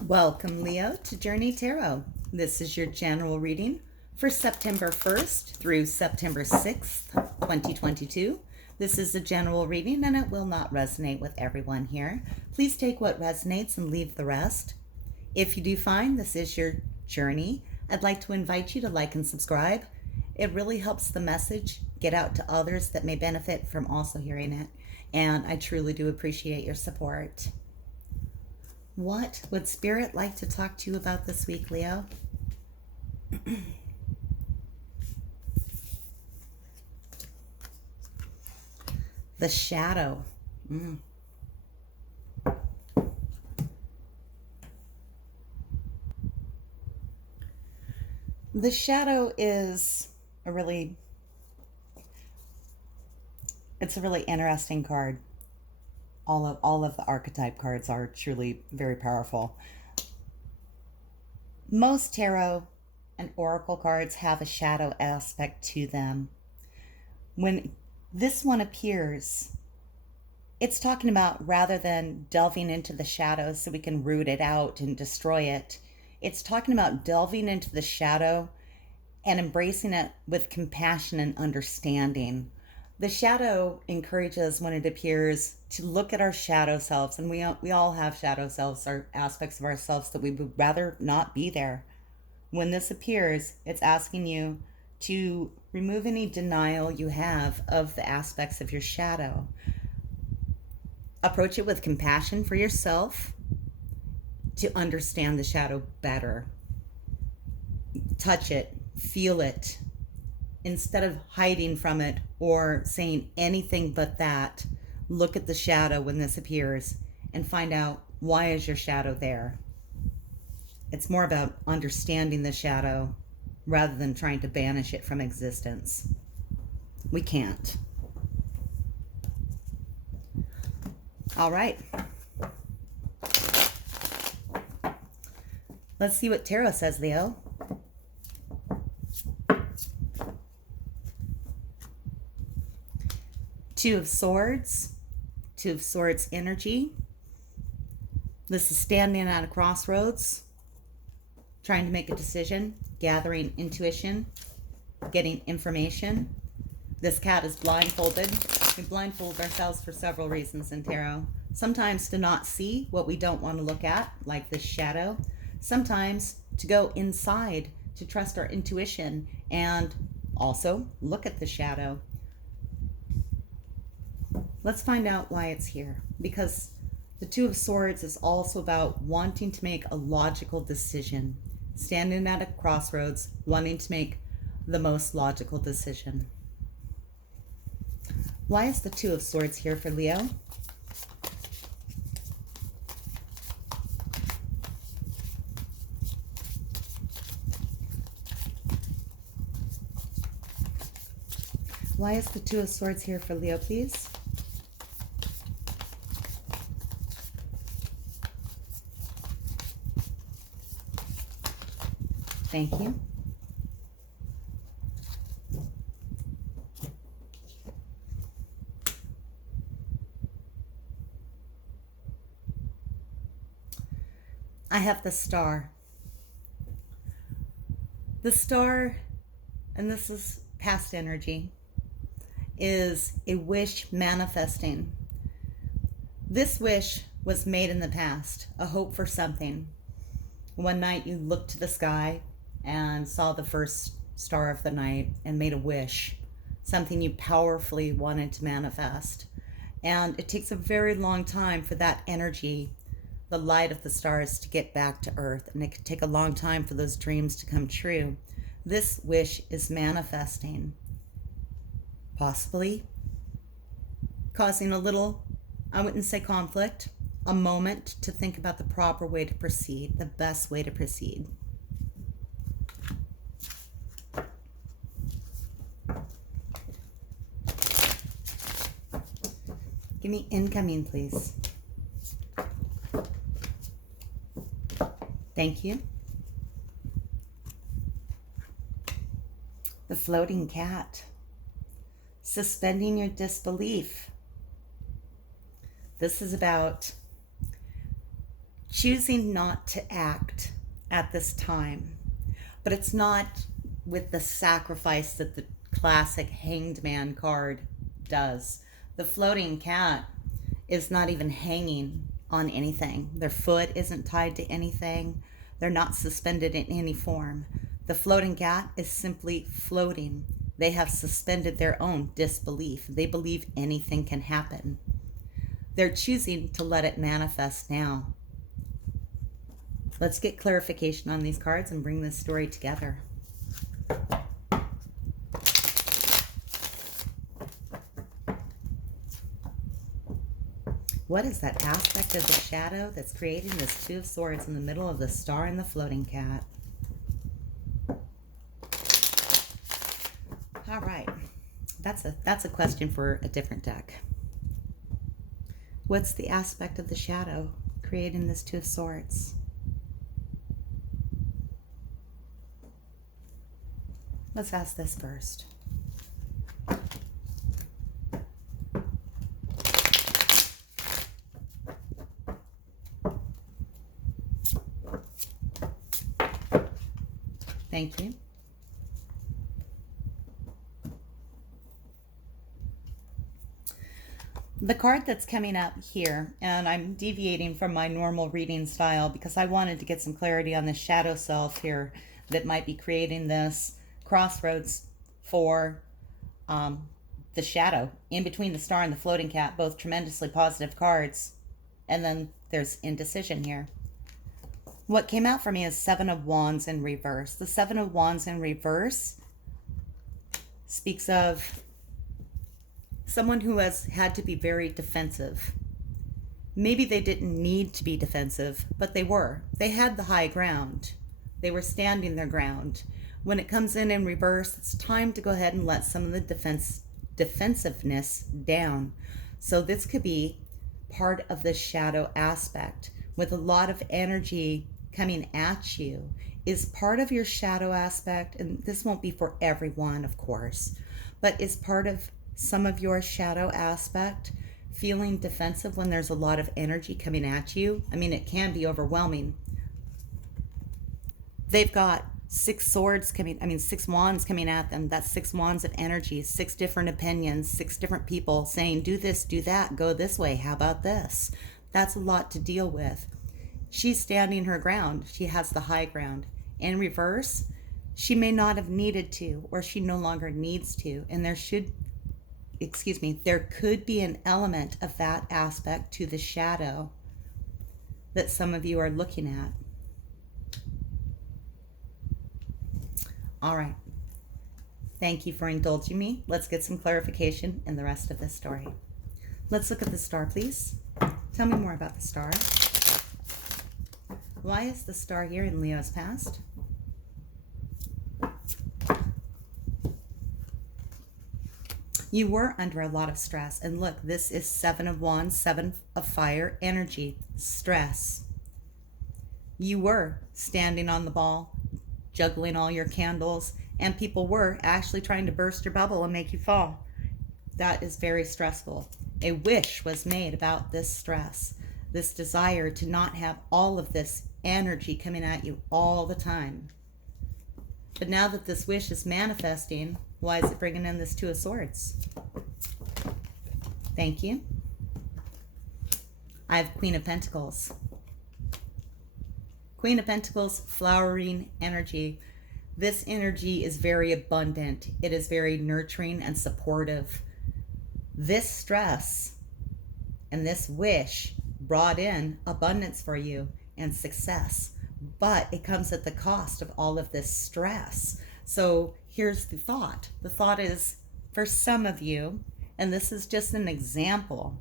Welcome, Leo, to Journey Tarot. This is your general reading for September 1st through September 6th, 2022. This is a general reading and it will not resonate with everyone here. Please take what resonates and leave the rest. If you do find this is your journey, I'd like to invite you to like and subscribe. It really helps the message get out to others that may benefit from also hearing it, and I truly do appreciate your support. What would Spirit like to talk to you about this week, Leo? The shadow. The shadow is it's a really interesting card. All of the archetype cards are truly very powerful. Most tarot and oracle cards have a shadow aspect to them. When this one appears, it's talking about, rather than delving into the shadows so we can root it out and destroy it, it's talking about delving into the shadow and embracing it with compassion and understanding. The shadow encourages, when it appears, to look at our shadow selves, and we all have shadow selves, or aspects of ourselves that we would rather not be there. When this appears, it's asking you to remove any denial you have of the aspects of your shadow. Approach it with compassion for yourself to understand the shadow better. Touch it, feel it. Instead of hiding from it or saying anything but that, look at the shadow when this appears and find out, why is your shadow there? It's more about understanding the shadow rather than trying to banish it from existence. We can't. All right. Let's see what tarot says, Leo. Two of Swords energy. This is standing at a crossroads, trying to make a decision, gathering intuition, getting information. This cat is blindfolded. We blindfold ourselves for several reasons in tarot. Sometimes to not see what we don't want to look at, like this shadow. Sometimes to go inside, to trust our intuition and also look at the shadow. Let's find out why it's here, because the Two of Swords is also about wanting to make a logical decision, standing at a crossroads, wanting to make the most logical decision. Why is the Two of Swords here for Leo? Why is the Two of Swords here for Leo, please? Thank you. I have the Star. The Star, and this is past energy, is a wish manifesting. This wish was made in the past, a hope for something. One night you looked to the sky and saw the first star of the night and made a wish, something you powerfully wanted to manifest. And it takes a very long time for that energy, the light of the stars, to get back to earth, and it could take a long time for those dreams to come true. This wish is manifesting, possibly causing a little, I wouldn't say conflict, a moment to think about the proper way to proceed, the best way to proceed. Give me incoming, please. Thank you. The floating cat. Suspending your disbelief. This is about choosing not to act at this time. But it's not with the sacrifice that the classic Hanged Man card does. The floating cat is not even hanging on anything. Their foot isn't tied to anything. They're not suspended in any form. The floating cat is simply floating. They have suspended their own disbelief. They believe anything can happen. They're choosing to let it manifest now. Let's get clarification on these cards and bring this story together. What is that aspect of the shadow that's creating this Two of Swords in the middle of the star and the floating cat? All right. That's a question for a different deck. What's the aspect of the shadow creating this Two of Swords? Let's ask this first. Thank you. The card that's coming up here, and I'm deviating from my normal reading style because I wanted to get some clarity on the shadow self here that might be creating this crossroads for the shadow in between the star and the floating cat, both tremendously positive cards. And then there's indecision here. What came out for me is Seven of Wands in reverse. The Seven of Wands in reverse speaks of someone who has had to be very defensive. Maybe they didn't need to be defensive, but they were. They had the high ground. They were standing their ground. When it comes in reverse, it's time to go ahead and let some of the defensiveness down. So this could be part of the shadow aspect with a lot of energy coming at you is part of your shadow aspect. And this won't be for everyone, of course, but is part of some of your shadow aspect, feeling defensive when there's a lot of energy coming at you. I mean, it can be overwhelming. They've got six wands coming at them. That's 6 wands of energy, 6 different opinions, 6 different people saying, do this, do that, go this way. How about this? That's a lot to deal with. She's standing her ground. She has the high ground. In reverse, she may not have needed to, or she no longer needs to. And there could be an element of that aspect to the shadow that some of you are looking at. All right. Thank you for indulging me. Let's get some clarification in the rest of this story. Let's look at the star, please. Tell me more about the star. Why is the star here in Leo's past? You were under a lot of stress. And look, this is 7 of Wands, 7 of fire, energy, stress. You were standing on the ball, juggling all your candles, and people were actually trying to burst your bubble and make you fall. That is very stressful. A wish was made about this stress, this desire to not have all of this energy coming at you all the time. But now that this wish is manifesting, why is it bringing in this Two of Swords? Thank you. I have Queen of Pentacles. Queen of Pentacles, flowering energy. This energy is very abundant. It is very nurturing and supportive. This stress and this wish brought in abundance for you and success, but it comes at the cost of all of this stress. So here's the thought. The thought is, for some of you, and this is just an example,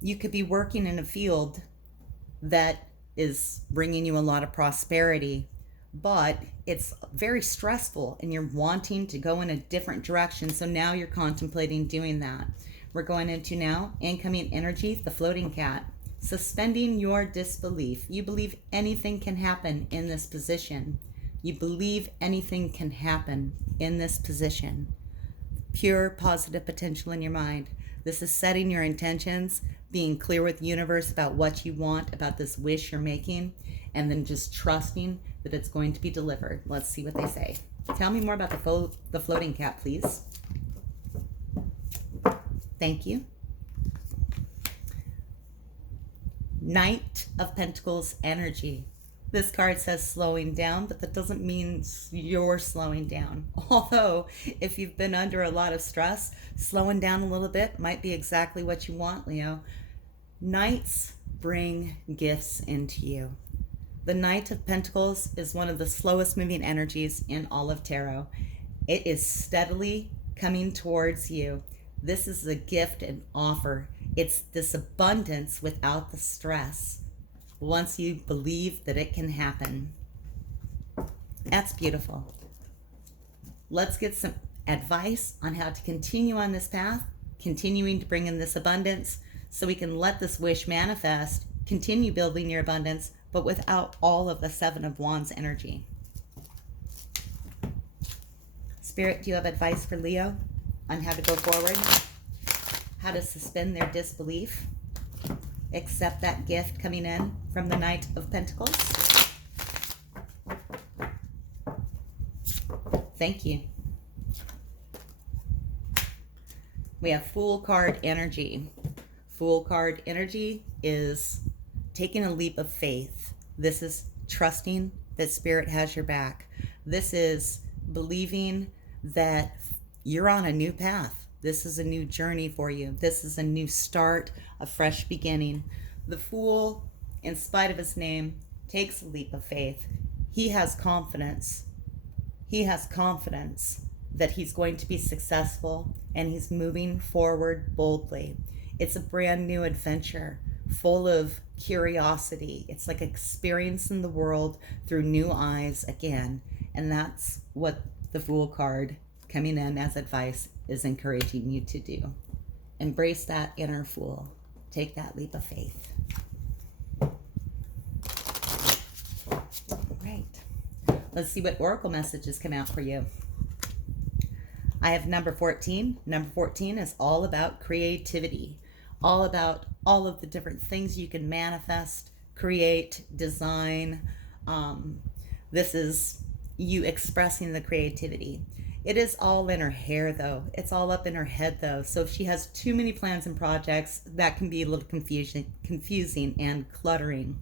you could be working in a field that is bringing you a lot of prosperity, but it's very stressful and you're wanting to go in a different direction. So now you're contemplating doing that. We're going into now incoming energy, the floating cat, suspending your disbelief. You believe anything can happen in this position. You believe anything can happen in this position. Pure positive potential in your mind. This is setting your intentions, being clear with the universe about what you want, about this wish you're making, and then just trusting that it's going to be delivered. Let's see what they say. Tell me more about the floating cat, please. Thank you. Knight of Pentacles energy. This card says slowing down, but that doesn't mean you're slowing down. Although, if you've been under a lot of stress, slowing down a little bit might be exactly what you want, Leo. Knights bring gifts into you. The Knight of Pentacles is one of the slowest moving energies in all of tarot. It is steadily coming towards you. This is a gift and offer. It's this abundance without the stress. Once you believe that it can happen. That's beautiful. Let's get some advice on how to continue on this path, continuing to bring in this abundance so we can let this wish manifest, continue building your abundance, but without all of the Seven of Wands energy. Spirit, do you have advice for Leo on how to go forward? How to suspend their disbelief? Accept that gift coming in from the Knight of Pentacles. Thank you. We have Fool card energy. Fool card energy is taking a leap of faith. This is trusting that Spirit has your back. This is believing that you're on a new path. This is a new journey for you. This is a new start, a fresh beginning. The Fool, in spite of his name, takes a leap of faith. He has confidence. He has confidence that he's going to be successful, and he's moving forward boldly. It's a brand new adventure full of curiosity. It's like experiencing the world through new eyes again. And that's what the Fool card coming in as advice is encouraging you to do. Embrace that inner fool. Take that leap of faith. All right. Let's see what oracle messages come out for you. I have number 14. Number 14 is all about creativity. All about all of the different things you can manifest, create, design. This is you expressing the creativity. It is all in her hair, though. It's all up in her head, though. So if she has too many plans and projects, that can be a little confusing and cluttering.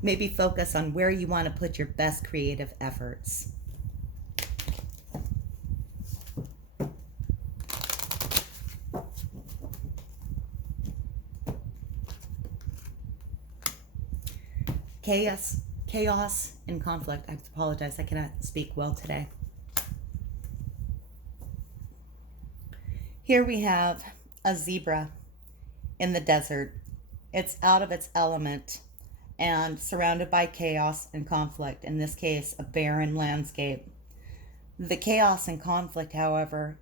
Maybe focus on where you want to put your best creative efforts. Chaos and conflict. I apologize, I cannot speak well today. Here we have a zebra in the desert. It's out of its element and surrounded by chaos and conflict. In this case, a barren landscape. The chaos and conflict, however,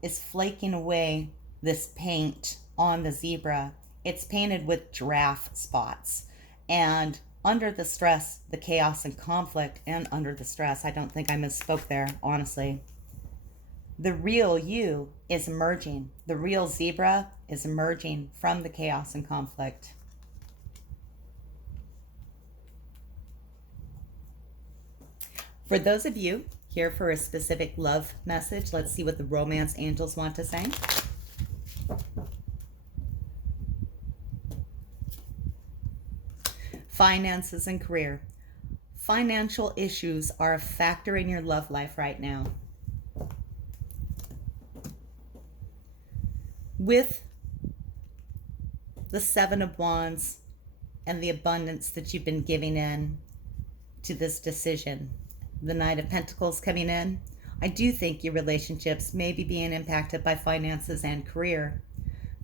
is flaking away this paint on the zebra. It's painted with giraffe spots. And under the stress, the chaos and conflict, and under the stress, I don't think I misspoke there, honestly. The real you is emerging. The real zebra is emerging from the chaos and conflict. For those of you here for a specific love message, let's see what the romance angels want to say. Finances and career. Financial issues are a factor in your love life right now. With the Seven of Wands and the abundance that you've been giving in to this decision, the Knight of Pentacles coming in, I do think your relationships may be being impacted by finances and career.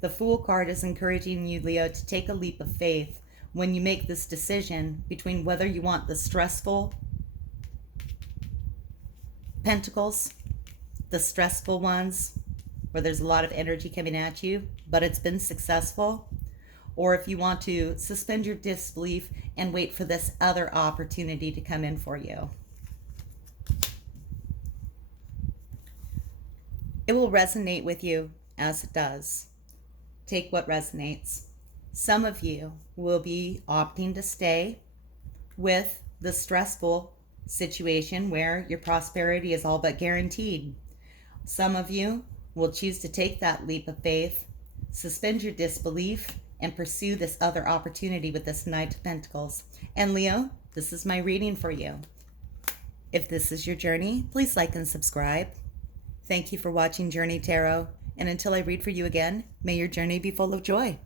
The Fool card is encouraging you, Leo, to take a leap of faith when you make this decision between whether you want the stressful pentacles, the stressful ones, where there's a lot of energy coming at you, but it's been successful, or if you want to suspend your disbelief and wait for this other opportunity to come in for you. It will resonate with you as it does. Take what resonates. Some of you will be opting to stay with the stressful situation where your prosperity is all but guaranteed. Some of you will choose to take that leap of faith, suspend your disbelief, and pursue this other opportunity with this Knight of Pentacles. And Leo, this is my reading for you. If this is your journey, please like and subscribe. Thank you for watching Journey Tarot, and until I read for you again, may your journey be full of joy.